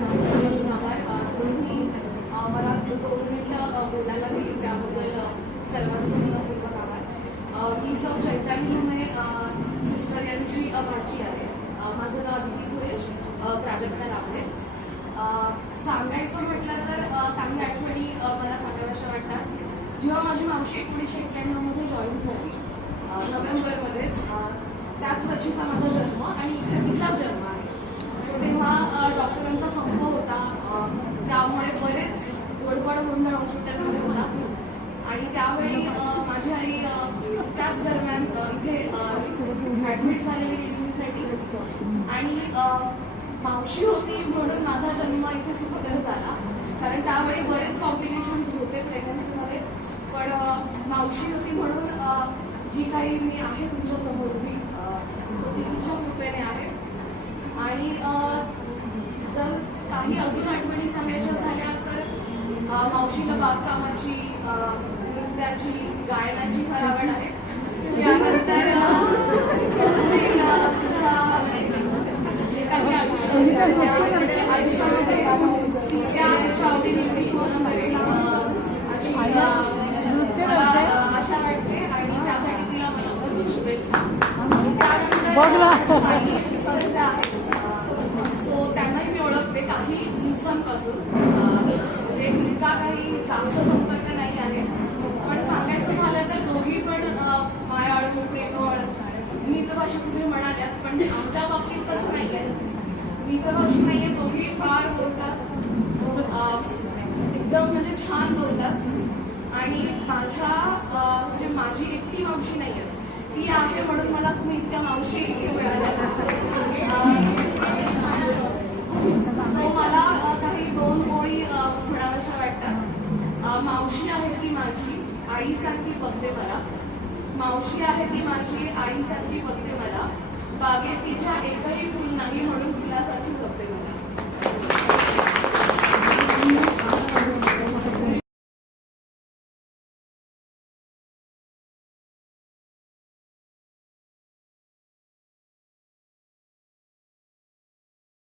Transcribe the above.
सगळ्यांचे मनापासून आभार. तुम्ही मला 2 मिनिटं बोलायला दिली त्याबद्दल सर्वांचे मनपूर्वक आभार. ही सौ चैताली मैं सिस्टर यांची भाची आहे. माझं नाव अदिती सुरेश, प्राजक्ता रावळे. सांगायचं म्हटलं तर काही आठवणी मला सांगाव्याशा वाटतात. जेव्हा माझी मावशी 1991 मध्ये जॉईन झाली, नोव्हेंबरमध्येच, त्याच वर्षीचा माझा जन्म आणि इथे तिथलाच जन्म आहे. सो तेव्हा डॉक्टरांचा संप होता, त्यामुळे बरेच गोडबड गोंधळ हॉस्पिटलमध्ये होता. आणि त्यावेळी माझी आई त्याच दरम्यान इथे ॲडमिट झालेली डिलिव्हरीसाठी. आणि मावशी होती म्हणून माझा जन्म इथे सुखकर झाला, कारण त्यावेळी बरेच कॉम्प्लिकेशन्स होते प्रेग्नन्सीमध्ये. पण मावशी होती म्हणून जी काही मी आहे तुमच्यासमोर उभी, सो ती तिच्या कृपेने आहे. आणि जर काही अजून आठवणी सांगायच्या झाल्या तर मावशीला बागकामाची, नृत्याची, गायनाची फार आवड आहे. त्यानंतर जे काही आयुष्यामध्ये त्या तिच्या आवडीनिवडी पूर्ण करेल अशी मला आशा वाटते आणि त्यासाठी तिला भरपूर शुभेच्छा. सो त्यांनाही मी ओळखते काही दिवसांपासून, म्हणजे इतका काही जास्त संपर्क नाही आहे. पण सांगायचं झालं तर दोघी पण मायाळू, प्रेमळ, मितभाषी तुम्ही म्हणाल्यात, पण आमच्या बाबतीत तसं नाही आहे. मितभाषी नाही आहे, दोघी फार बोलतात, एकदम म्हणजे छान बोलतात. आणि म्हणजे माझी एकटी मावशी नाही आहे, ती आहे म्हणून मला तुम्ही इतक्या मावशी मिळाल्या. सो मला काही 2 ओळी म्हणाव्याशा वाटतात. मावशी आहे ती माझी आईसारखी बघते मला, मावशी आहे ती माझी आईसारखी बघते मला, बागेत तिच्या एकही फुल नाही म्हणून फुलासारखी जगते